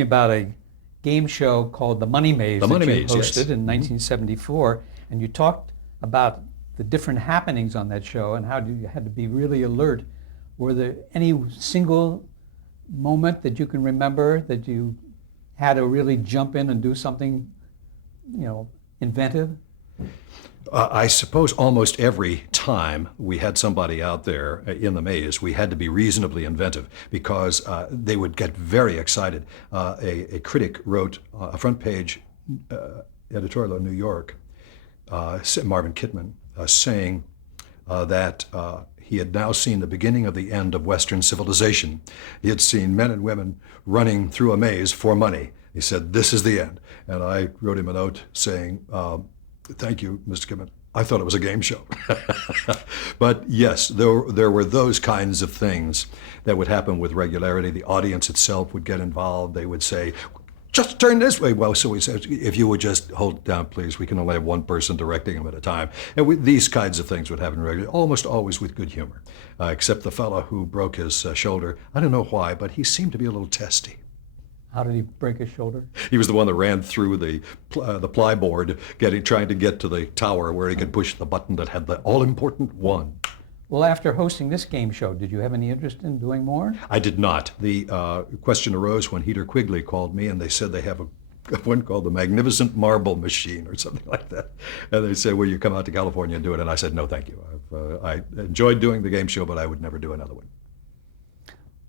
About a game show called The Money Maze The Money that you Maze, hosted yes. in 1974, and you talked about the different happenings on that show and how you had to be really alert. Were there any single moment that you can remember that you had to really jump in and do something, inventive? I suppose almost every time we had somebody out there in the maze, we had to be reasonably inventive because they would get very excited. A critic wrote a front page editorial in New York, Marvin Kittman, saying that he had now seen the beginning of the end of Western civilization. He had seen men and women running through a maze for money. He said, "This is the end." And I wrote him a note saying, "Thank you, Mr. Kittman. I thought it was a game show." But yes, there were those kinds of things that would happen with regularity. The audience itself would get involved. They would say, "Just turn this way." Well, so we said, "If you would just hold it down, please. We can only have one person directing them at a time." And these kinds of things would happen regularly, almost always with good humor, except the fellow who broke his shoulder. I don't know why, but he seemed to be a little testy. How did he break his shoulder? He was the one that ran through the plyboard, trying to get to the tower where he could push the button that had the all-important one. Well, after hosting this game show, did you have any interest in doing more? I did not. The question arose when Heater Quigley called me, and they said they have one called the Magnificent Marble Machine or something like that. And they said, "Will you come out to California and do it?" And I said, "No, thank you. I enjoyed doing the game show, but I would never do another one."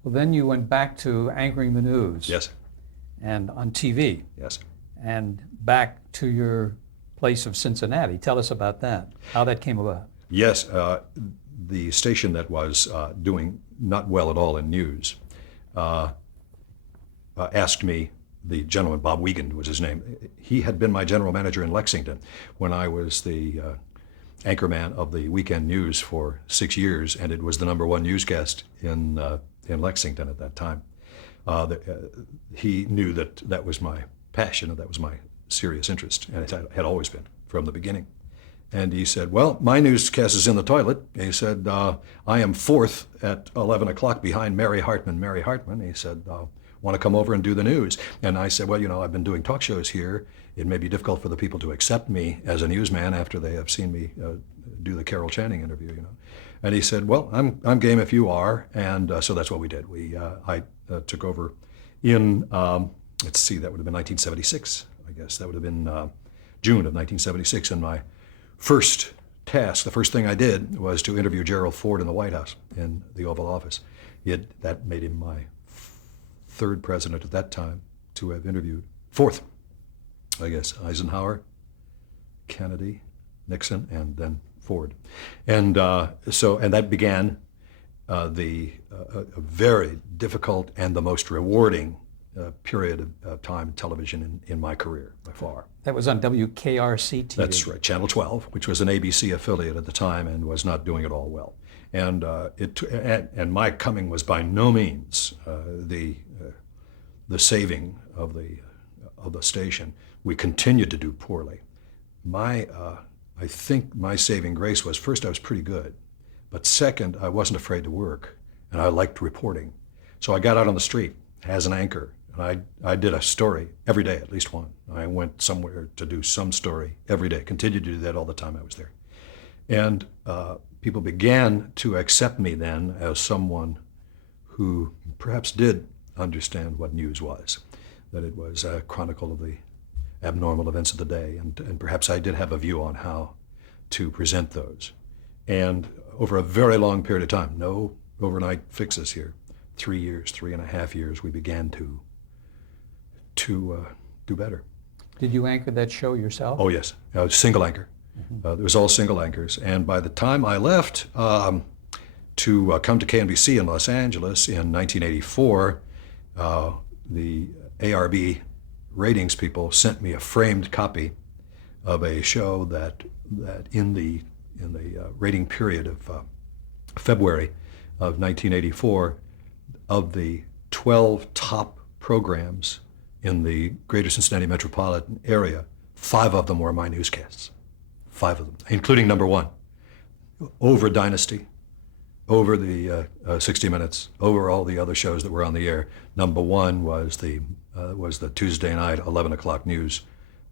Well, then you went back to anchoring the news. Yes. And on TV. Yes. And back to your place of Cincinnati. Tell us about that, how that came about. Yes, the station that was doing not well at all in news asked me, the gentleman, Bob Wiegand was his name. He had been my general manager in Lexington when I was the anchorman of the weekend news for 6 years, and it was the #1 newscast in Lexington at that time. He knew that was my passion and that was my serious interest, and it had always been from the beginning. And he said, "Well, my newscast is in the toilet." He said, "I am fourth at 11 o'clock behind Mary Hartman. Mary Hartman." He said, "Want to come over and do the news?" And I said, "Well, I've been doing talk shows here. It may be difficult for the people to accept me as a newsman after they have seen me do the Carol Channing interview, And he said, "Well, I'm game if you are." And so that's what we did. I took over in, let's see, that would have been 1976, I guess. That would have been June of 1976. And my first task, the first thing I did was to interview Gerald Ford in the White House, in the Oval Office. That made him my third president at that time to have interviewed. Fourth, I guess, Eisenhower, Kennedy, Nixon, and then Ford. And and that began a very difficult and the most rewarding period of time in television in my career, by far. That was on WKRC TV. That's right, Channel 12, which was an ABC affiliate at the time and was not doing it all well. And and my coming was by no means the saving of the station. We continued to do poorly. I think my saving grace was, first, I was pretty good, but second, I wasn't afraid to work, and I liked reporting. So I got out on the street as an anchor, and I did a story every day, at least one. I went somewhere to do some story every day, continued to do that all the time I was there. And people began to accept me then as someone who perhaps did understand what news was, that it was a chronicle of the abnormal events of the day, and perhaps I did have a view on how to present those. And over a very long period of time, no overnight fixes here, 3 years, 3.5 years, we began to do better. Did you anchor that show yourself? Oh yes, I was single anchor. It was all single anchors, and by the time I left to come to KNBC in Los Angeles in 1984, the ARB ratings people sent me a framed copy of a show that in the rating period of February of 1984, of the 12 top programs in the greater Cincinnati metropolitan area, 5 of them were my newscasts. 5 of them, including #1, Over Dynasty, over the 60 Minutes, over all the other shows that were on the air. Number one was the Tuesday night 11 o'clock news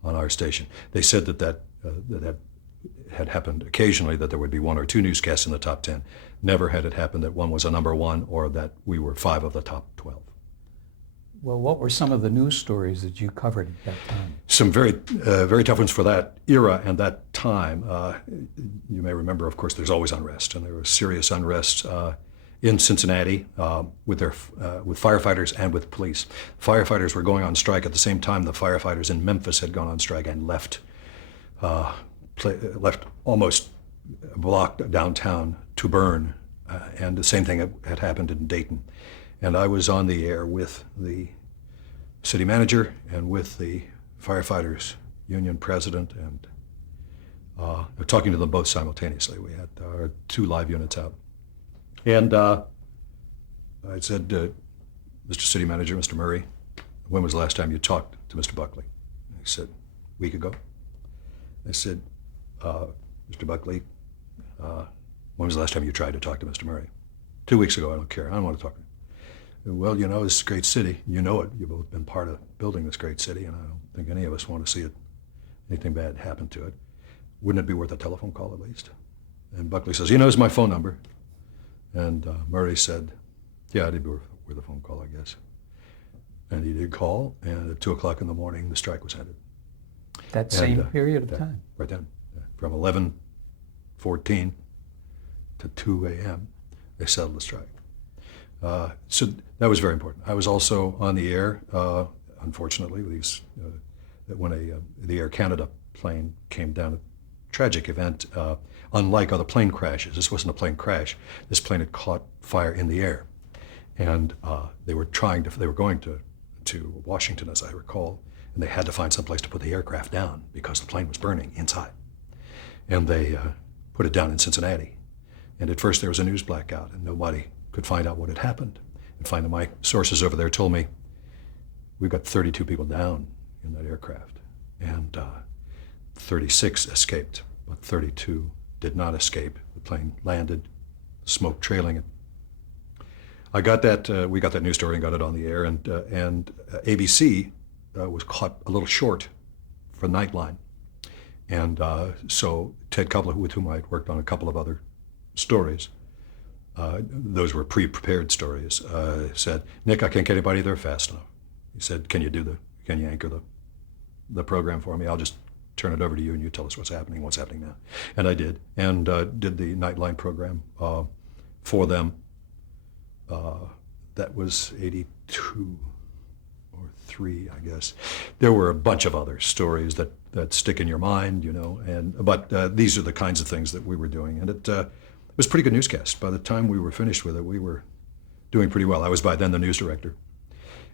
on our station. They said that had happened occasionally, that there would be one or two newscasts in the top 10. Never had it happened that one was a number one or that we were 5 of the top 12. Well, what were some of the news stories that you covered at that time? Some very tough ones for that era and that time. You may remember, of course, there's always unrest, and there was serious unrest in Cincinnati with firefighters and with police. Firefighters were going on strike at the same time the firefighters in Memphis had gone on strike and left almost blocked downtown to burn, and the same thing had happened in Dayton. And I was on the air with the city manager and with the firefighters union president, and talking to them both simultaneously. We had our 2 live units out. And I said, Mr. City Manager, Mr. Murray, when was the last time you talked to Mr. Buckley? He said, a week ago. I said, Mr. Buckley, when was the last time you tried to talk to Mr. Murray? 2 weeks ago. I don't care. I don't want to talk to him. Well, you know, this is a great city. You know it. You've both been part of building this great city, and I don't think any of us want to see anything bad happen to it. Wouldn't it be worth a telephone call at least? And Buckley says, he knows my phone number. And Murray said, yeah, it'd be worth a phone call, I guess. And he did call, and at 2 o'clock in the morning, the strike was ended. That same period of time? Right then. From 11:14 to 2 a.m., they settled the strike. So that was very important. I was also on the air, unfortunately, when the Air Canada plane came down, a tragic event. Unlike other plane crashes, this wasn't a plane crash. This plane had caught fire in the air, and they were going to Washington, as I recall, and they had to find some place to put the aircraft down because the plane was burning inside. And they put it down in Cincinnati. And at first there was a news blackout, and nobody could find out what had happened. And finally, my sources over there told me, we've got 32 people down in that aircraft, and 36 escaped, but 32 did not escape. The plane landed, smoke trailing it. We got that news story and got it on the air, and ABC was caught a little short for Nightline. And so Ted Koppler, with whom I had worked on a couple of other stories, those were pre-prepared stories, said, Nick, I can't get anybody there fast enough. He said, can you anchor the program for me? I'll just turn it over to you and you tell us what's happening now. And I did, and did the Nightline program for them. That was 82 or 3, I guess. There were a bunch of other stories that stick in your mind, you know, but these are the kinds of things that we were doing. And it was a pretty good newscast. By the time we were finished with it, we were doing pretty well. I was by then the news director.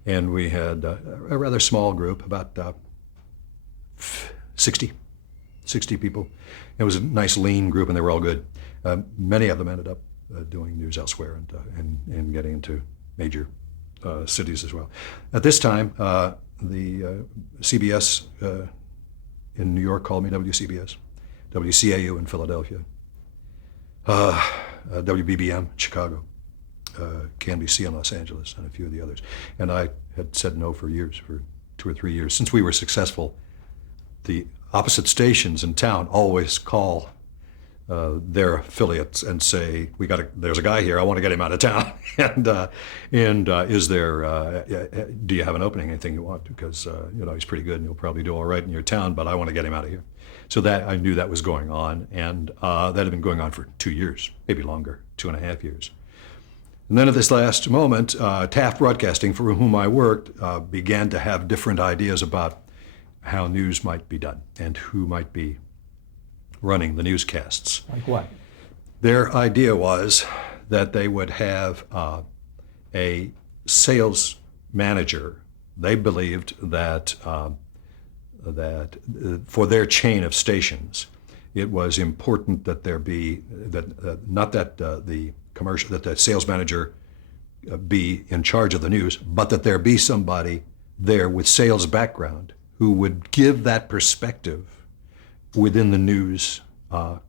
And we had a rather small group, about 60 people. It was a nice lean group, and they were all good. Many of them ended up doing news elsewhere and getting into major cities as well. At this time, the CBS in New York called me, WCBS, WCAU in Philadelphia, WBBM in Chicago, KNBC in Los Angeles, and a few of the others. And I had said no for years, for 2 or 3 years. Since we were successful, the opposite stations in town always call their affiliates and say, there's a guy here, I want to get him out of town. and is there, do you have an opening, anything you want? Because, he's pretty good and he'll probably do all right in your town, but I want to get him out of here. So that, I knew that was going on, and that had been going on for 2 years, maybe longer, 2.5 years. And then at this last moment, Taft Broadcasting, for whom I worked, began to have different ideas about how news might be done and who might be running the newscasts. Like what? Their idea was that they would have a sales manager. They believed that for their chain of stations, it was important that there be that the sales manager be in charge of the news, but that there be somebody there with sales background who would give that perspective within the news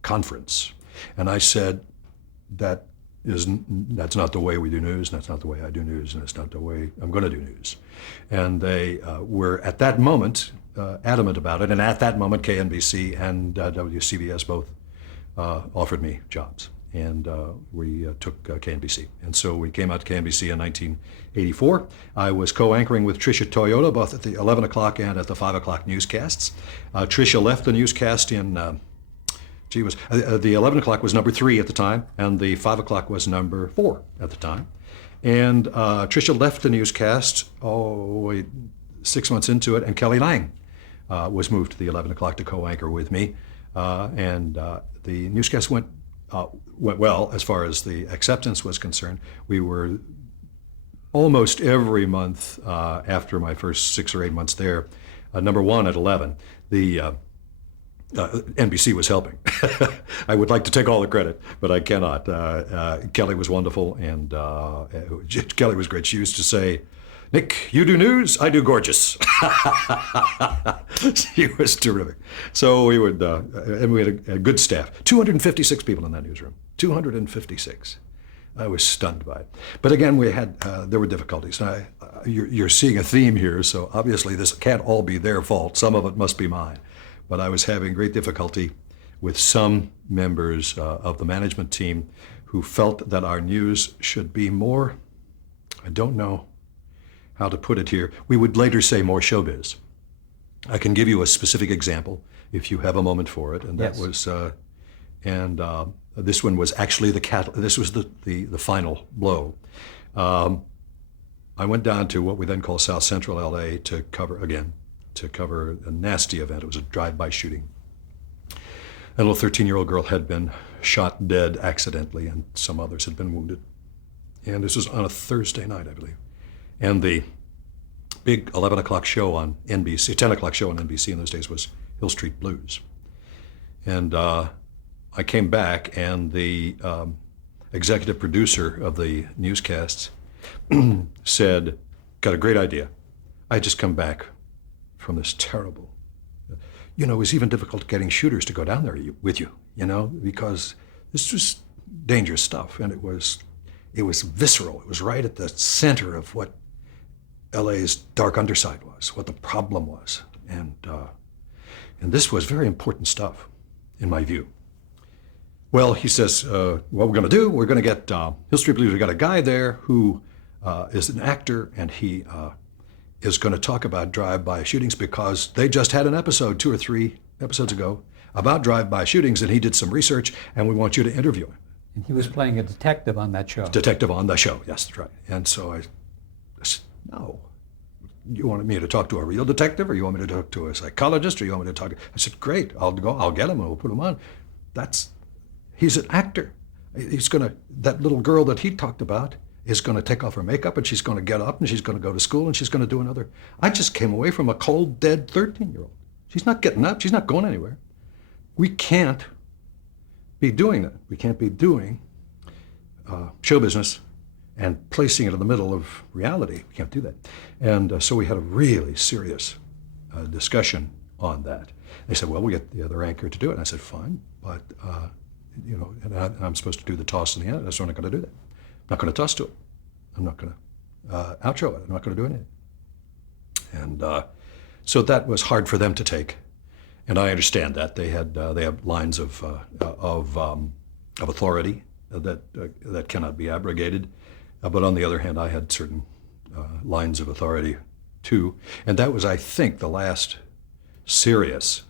conference. And I said that that's not the way we do news, and that's not the way I do news, and it's not the way I'm going to do news. And they were at that moment adamant about it. And at that moment, KNBC and WCBS both offered me jobs. And we took KNBC. And so we came out to KNBC in 1984. I was co-anchoring with Tricia Toyota, both at the 11 o'clock and at the 5 o'clock newscasts. Tricia left the newscast in, the 11 o'clock was number 3 at the time, and the 5 o'clock was number 4 at the time. And Tricia left the newscast, 6 months into it, and Kelly Lang was moved to the 11 o'clock to co-anchor with me. And the newscast went well as far as the acceptance was concerned. We were almost every month after my first 6 or 8 months there, number 1 at 11. The NBC was helping. I would like to take all the credit, but I cannot. Kelly was wonderful, and Kelly was great. She used to say, "Nick, you do news, I do gorgeous." She was terrific. So we would, and we had a good staff. 256 people in that newsroom. 256. I was stunned by it. But again, there were difficulties. Now, you're seeing a theme here, so obviously this can't all be their fault. Some of it must be mine. But I was having great difficulty with some members of the management team who felt that our news should be more, I don't know how to put it here, we would later say more showbiz. I can give you a specific example if you have a moment for it, and that Yes. was, this one was actually this was the final blow. I went down to what we then call South Central LA to cover a nasty event. It was a drive-by shooting. A little 13-year-old girl had been shot dead accidentally, and some others had been wounded. And this was on a Thursday night, I believe. And the big 11 o'clock show on NBC, 10 o'clock show on NBC in those days was Hill Street Blues. And I came back, and the executive producer of the newscasts said, "Got a great idea. I just come back from this terrible, it was even difficult getting shooters to go down there with you, because this was dangerous stuff, and it was visceral. It was right at the center of what LA's dark underside was, what the problem was, and this was very important stuff, in my view." Well, he says, what we're going to do, we're going to get Hill Street Blues. We got a guy there who is an actor, and he is going to talk about drive-by shootings because they just had an episode 2 or 3 episodes ago about drive-by shootings, and he did some research, and we want you to interview him. And he was playing a detective on that show. Detective on the show, yes, that's right. And so I said, "No, you wanted me to talk to a real detective, or you want me to talk to a psychologist, or you want me to talk?" I said, "Great, I'll get him, and we'll put him on." He's an actor. That little girl that he talked about is going to take off her makeup, and she's going to get up, and she's going to go to school, and she's going to do another. I just came away from a cold, dead 13-year-old. She's not getting up. She's not going anywhere. We can't be doing that. We can't be doing show business and placing it in the middle of reality. We can't do that. And so we had a really serious discussion on that. They said, "Well, we get the other anchor to do it." And I said, "Fine, but and I'm supposed to do the toss in the end. I'm not going to do that. I'm not going to toss to it. I'm not going to outro it. I'm not going to do anything." And so that was hard for them to take, and I understand that they have lines of authority that cannot be abrogated, but on the other hand, I had certain lines of authority too, and that was, I think, the last serious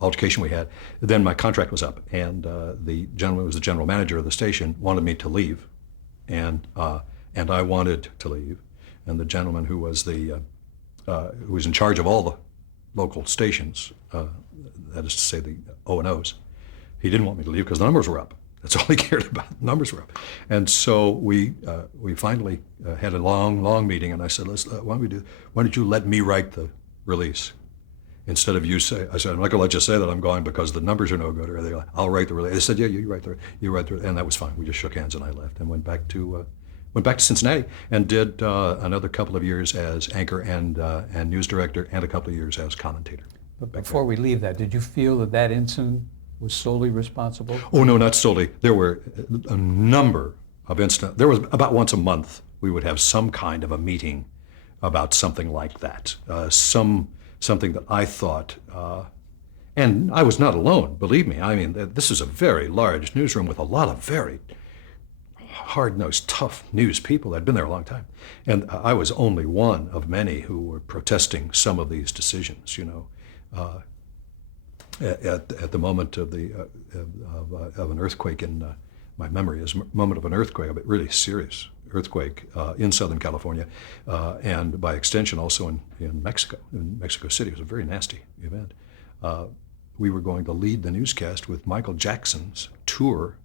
altercation we had. Then my contract was up, and the gentleman who was the general manager of the station wanted me to leave, and I wanted to leave, and the gentleman who was who was in charge of all the local stations, that is to say the O&Os, he didn't want me to leave because the numbers were up. That's all he cared about. The numbers were up, and so we finally had a long meeting, and I said, why don't you let me write the release? Instead of you say, I said, "I'm not going to let you say that I'm going because the numbers are no good." Or "I'll write the release." They said, "Yeah, you write the," and that was fine. We just shook hands and I left and went back to Cincinnati and did another couple of years as anchor and news director and a couple of years as commentator. But before we leave that, did you feel that incident was solely responsible? Oh, no, not solely. There were a number of incidents. There was about once a month we would have some kind of a meeting about something like that, something that I thought, and I was not alone, believe me. I mean, this is a very large newsroom with a lot of very hard-nosed, tough news people that had been there a long time. And I was only one of many who were protesting some of these decisions, at the moment of an earthquake in my memory is a moment of an earthquake, a really serious earthquake in Southern California, and by extension also in Mexico City. It was a very nasty event. We were going to lead the newscast with Michael Jackson's tour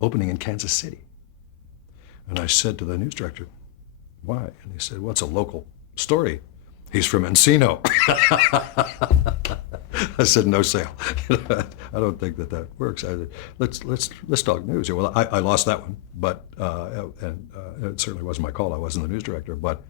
opening in Kansas City. And I said to the news director, why? And he said, well, it's a local story. He's from Encino. I said, no sale. I don't think that works. I said, let's talk news. Well, I lost that one, but and it certainly wasn't my call. I wasn't the news director, but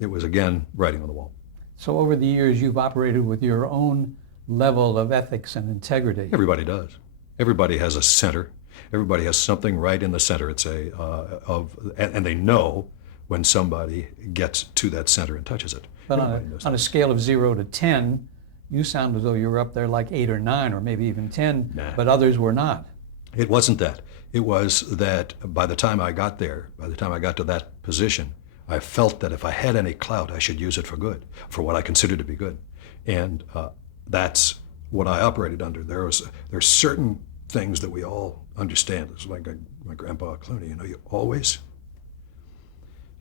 it was, again, writing on the wall. So over the years, you've operated with your own level of ethics and integrity. Everybody does. Everybody has a center. Everybody has something right in the center. It's and they know when somebody gets to that center and touches it. But on a scale of 0 to 10, you sound as though you were up there like 8 or 9 or maybe even 10, Nah. but others were not. It wasn't that. It was that by the time I got there, by the time I got to that position, I felt that if I had any clout, I should use it for good, for what I considered to be good. And that's what I operated under. There's certain things that we all understand. It's like my grandpa Clooney,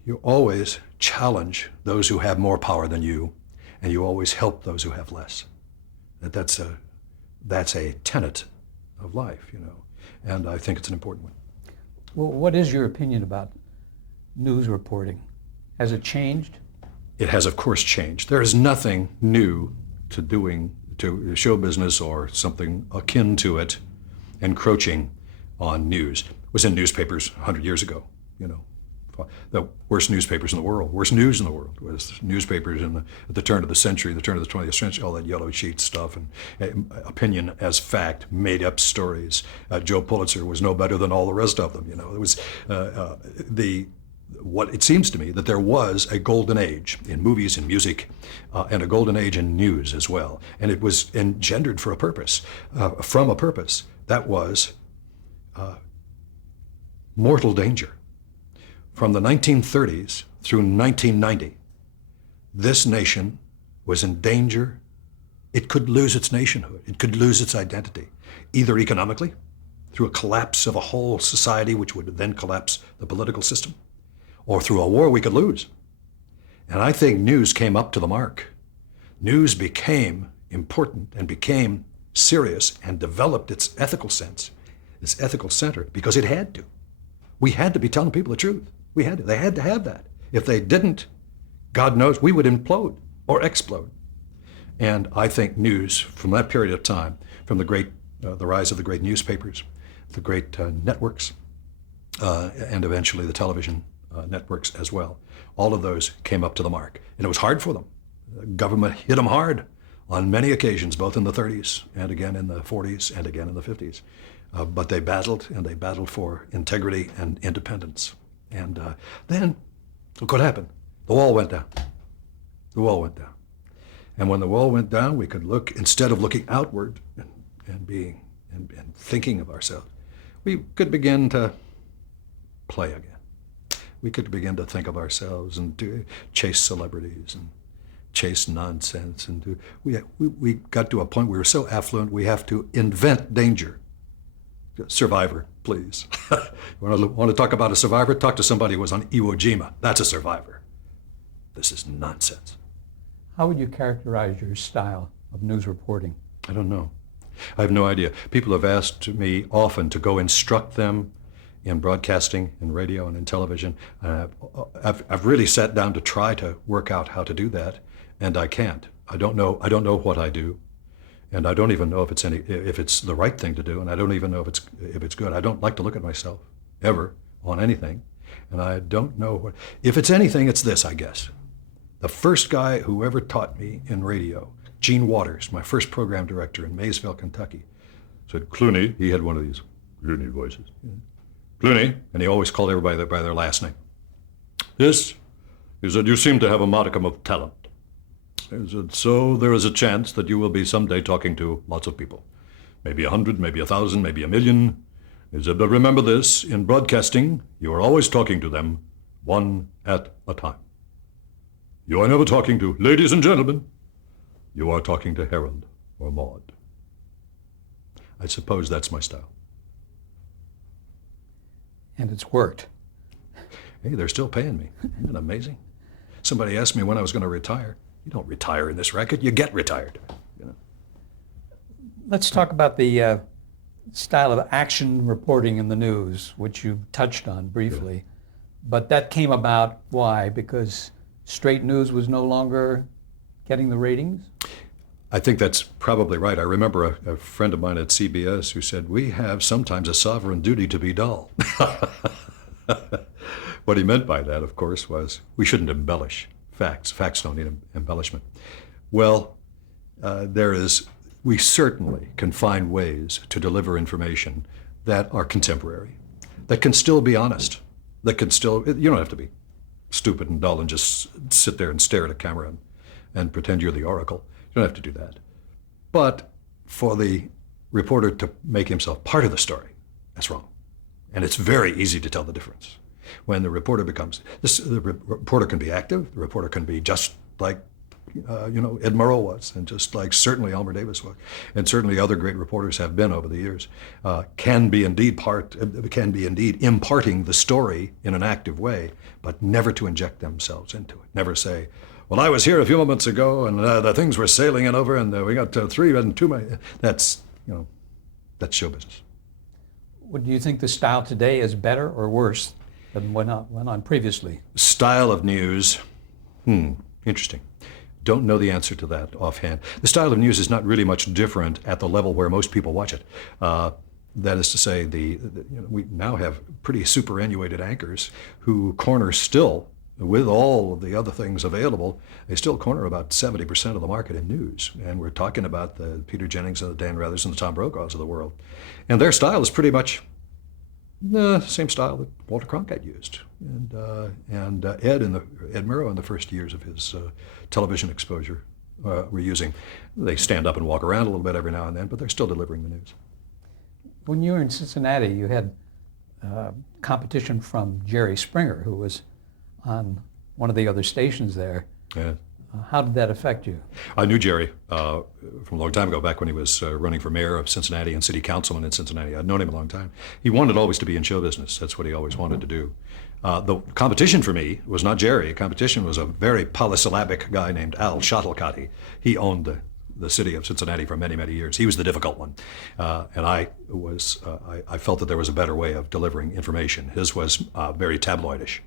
you always challenge those who have more power than you, and you always help those who have less. That's a tenet of life, and I think it's an important one. Well, what is your opinion about news reporting? Has it changed? It has, of course, changed. There is nothing new to show business or something akin to it encroaching on news. It was in newspapers 100 years ago, The worst newspapers in the world, worst news in the world was newspapers at the turn of the century, the turn of the 20th century, all that yellow sheet stuff and opinion as fact, made up stories. Joe Pulitzer was no better than all the rest of them. It was what it seems to me that there was a golden age in movies and music, and a golden age in news as well, and it was engendered for a purpose, from a purpose that was mortal danger. From the 1930s through 1990, this nation was in danger. It could lose its nationhood. It could lose its identity, either economically, through a collapse of a whole society, which would then collapse the political system, or through a war we could lose. And I think news came up to the mark. News became important and became serious and developed its ethical sense, its ethical center, because it had to. We had to be telling people the truth. We had to. They had to have that. If they didn't, God knows, we would implode or explode. And I think news from that period of time, from the rise of the great newspapers, the great networks, and eventually the television networks as well, all of those came up to the mark. And it was hard for them. The government hit them hard on many occasions, both in the 30s and again in the 40s and again in the 50s. But they battled, and they battled for integrity and independence. And then, look what happened. The wall went down. The wall went down. And when the wall went down, we could look, instead of looking outward and thinking of ourselves, we could begin to play again. We could begin to think of ourselves and to chase celebrities and chase nonsense. And we got to a point where we were so affluent, we have to invent danger. Survivor, please. You want to talk about a survivor? Talk to somebody who was on Iwo Jima. That's a survivor. This is nonsense. How would you characterize your style of news reporting? I don't know. I have no idea. People have asked me often to go instruct them in broadcasting, in radio, and in television. I've really sat down to try to work out how to do that, and I can't. I don't know what I do. And I don't even know if it's the right thing to do, and I don't even know if it's good. I don't like to look at myself ever on anything, and I don't know if it's anything. It's this, I guess. The first guy who ever taught me in radio, Gene Waters, my first program director in Maysville, Kentucky, said, Clooney, he had one of these Clooney voices. Clooney, and he always called everybody by their last name. This is that you seem to have a modicum of talent. He said, so there is a chance that you will be someday talking to lots of people. Maybe 100, maybe 1,000, maybe 1,000,000. He said, but remember this, in broadcasting, you are always talking to them one at a time. You are never talking to ladies and gentlemen. You are talking to Harold or Maude. I suppose that's my style. And it's worked. Hey, they're still paying me. Isn't that amazing? Somebody asked me when I was going to retire. You don't retire in this racket, you get retired. You know? Let's talk about the style of action reporting in the news, which you touched on briefly. Yeah. But that came about, why? Because straight news was no longer getting the ratings? I think that's probably right. I remember a friend of mine at CBS who said, we have sometimes a sovereign duty to be dull. What he meant by that, of course, was we shouldn't embellish facts. Facts don't need embellishment. Well, we certainly can find ways to deliver information that are contemporary, that can still be honest, that can still, you don't have to be stupid and dull and just sit there and stare at a camera and pretend you're the oracle. You don't have to do that. But for the reporter to make himself part of the story, that's wrong. And it's very easy to tell the difference. When the reporter becomes, the reporter can be active, the reporter can be just like, Ed Murrow was, and just like certainly Elmer Davis was, and certainly other great reporters have been over the years, can be indeed imparting the story in an active way, but never to inject themselves into it. Never say, well, I was here a few moments ago, and the things were sailing in over, and we got 3 and 2. That's show business. Would you think the style today is better or worse than went on previously? Style of news, interesting. Don't know the answer to that offhand. The style of news is not really much different at the level where most people watch it. That is to say, we now have pretty superannuated anchors who corner still, with all of the other things available, they still corner about 70% of the market in news. And we're talking about the Peter Jennings and the Dan Rathers and the Tom Brokaws of the world. And their style is pretty much the same style that Walter Cronkite used. And Ed Murrow in the first years of his television exposure were using. They stand up and walk around a little bit every now and then, but they're still delivering the news. When you were in Cincinnati, you had competition from Jerry Springer, who was on one of the other stations there. Yeah. How did that affect you? I knew Jerry from a long time ago, back when he was running for mayor of Cincinnati and city councilman in Cincinnati. I'd known him a long time. He wanted always to be in show business. That's what he always wanted to do. The competition for me was not Jerry. The competition was a very polysyllabic guy named Al Shuttlecotty. He owned the city of Cincinnati for many, many years. He was the difficult one. And I felt that there was a better way of delivering information. His was very tabloidish.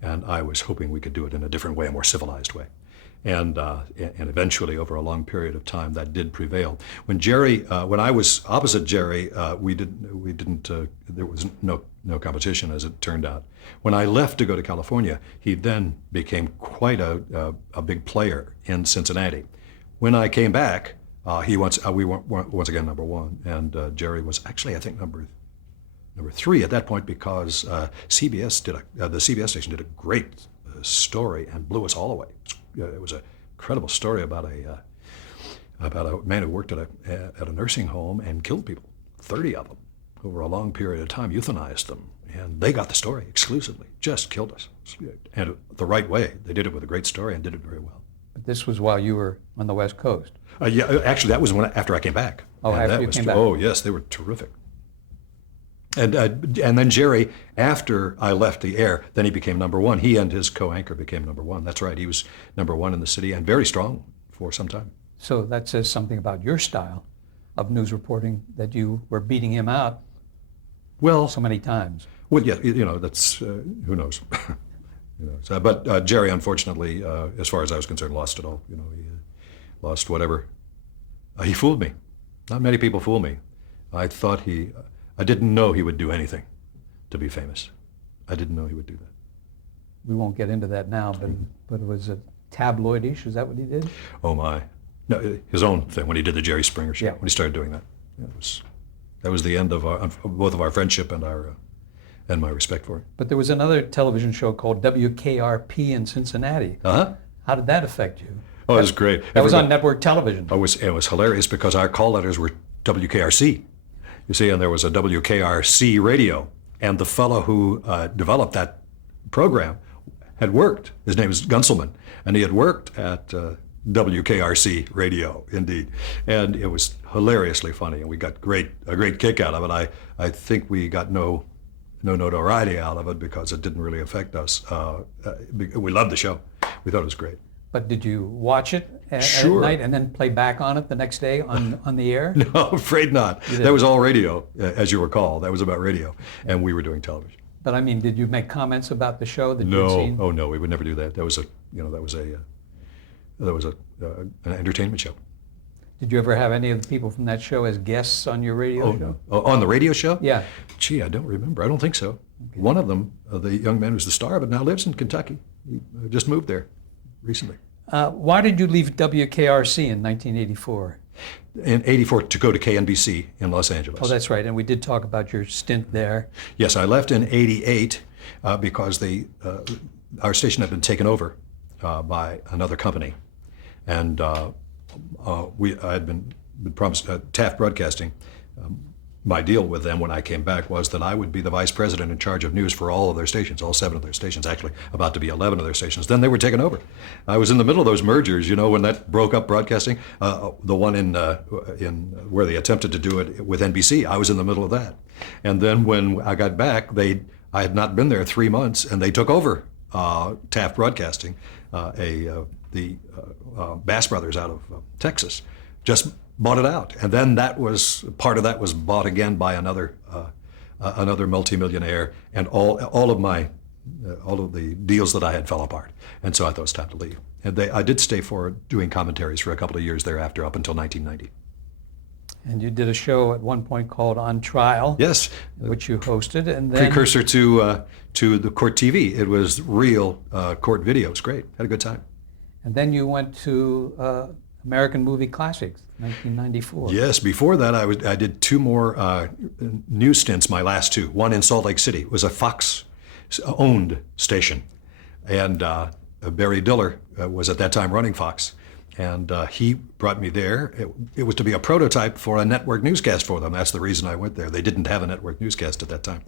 And I was hoping we could do it in a different way, a more civilized way. And eventually, over a long period of time, that did prevail. When I was opposite Jerry, there was no competition, as it turned out. When I left to go to California, he then became quite a big player in Cincinnati. When I came back, we were once again number one, and Jerry was actually, I think, number 3 at that point, because the CBS station did a great story and blew us all away. It was a incredible story about a man who worked at a nursing home and killed people, 30 of them, over a long period of time, euthanized them, and they got the story exclusively, just killed us, and the right way. They did it with a great story and did it very well. But this was while you were on the West Coast. Yeah, actually, that was after I came back. Oh, and after you came back. Oh, yes, they were terrific. And then Jerry, after I left the air, then he became number one. He and his co-anchor became number one. That's right. He was number one in the city and very strong for some time. So that says something about your style of news reporting, that you were beating him out so many times. Well, yeah, that's, who knows? But Jerry, unfortunately, as far as I was concerned, lost it all. He lost whatever. He fooled me. Not many people fool me. I didn't know he would do anything to be famous. I didn't know he would do that. We won't get into that now, but it was a tabloidish. Is that what he did? Oh my! No, his own thing when he did the Jerry Springer show. Yeah. When he started doing that, it was That was the end of both of our friendship and and my respect for him. But there was another television show called WKRP in Cincinnati. Uh-huh. How did that affect you? Oh, it was great. That was on network television. It was hilarious because our call letters were WKRC. You see, and there was a WKRC radio. And the fellow who developed that program had worked. His name is Gunselman. And he had worked at WKRC radio, indeed. And it was hilariously funny. And we got a great kick out of it. I think we got no notoriety out of it because it didn't really affect us. We loved the show. We thought it was great. But did you watch it at night and then play back on it the next day on the air? No, afraid not. That was all radio, as you recall. That was about radio, and we were doing television. But I mean, did you make comments about the show that you'd seen? Oh no, we would never do that. That was an entertainment show. Did you ever have any of the people from that show as guests on your radio show? Oh, on the radio show? Yeah. Gee, I don't remember. I don't think so. Okay. One of them, the young man who's the star, but now lives in Kentucky. He just moved there recently. Why did you leave WKRC in 1984? In '84 to go to KNBC in Los Angeles. Oh, that's right. And we did talk about your stint there. Yes, I left in '88 because our station had been taken over by another company, and I had been promised Taft Broadcasting. My deal with them when I came back was that I would be the vice president in charge of news for all of their stations, all 7 of their stations, actually about to be 11 of their stations. Then they were taken over. I was in the middle of those mergers, when that broke up broadcasting, the one in where they attempted to do it with NBC. I was in the middle of that. And then when I got back, I had not been there 3 months, and they took over Taft Broadcasting, the Bass Brothers out of Texas, just bought it out, and then part of that was bought again by another multimillionaire, and all of the deals that I had fell apart, and so I thought it was time to leave. And I did stay for doing commentaries for a couple of years thereafter, up until 1990. And you did a show at one point called On Trial. Yes, which you hosted, and then precursor to the court TV. It was real court video. It was great. Had a good time. And then you went to American Movie Classics, 1994. Yes, before that I did 2 more news stints, my last 2. One in Salt Lake City. It was a Fox-owned station. And Barry Diller was at that time running Fox. And he brought me there. It was to be a prototype for a network newscast for them. That's the reason I went there. They didn't have a network newscast at that time.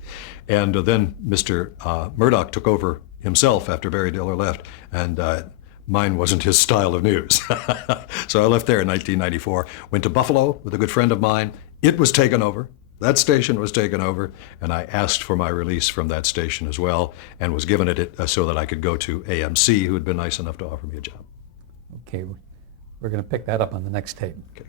And then Mr. Murdoch took over himself after Barry Diller left. And mine wasn't his style of news. So I left there in 1994, went to Buffalo with a good friend of mine. It was taken over. That station was taken over, and I asked for my release from that station as well, and was given it so that I could go to AMC, who had been nice enough to offer me a job. Okay, we're going to pick that up on the next tape. Okay.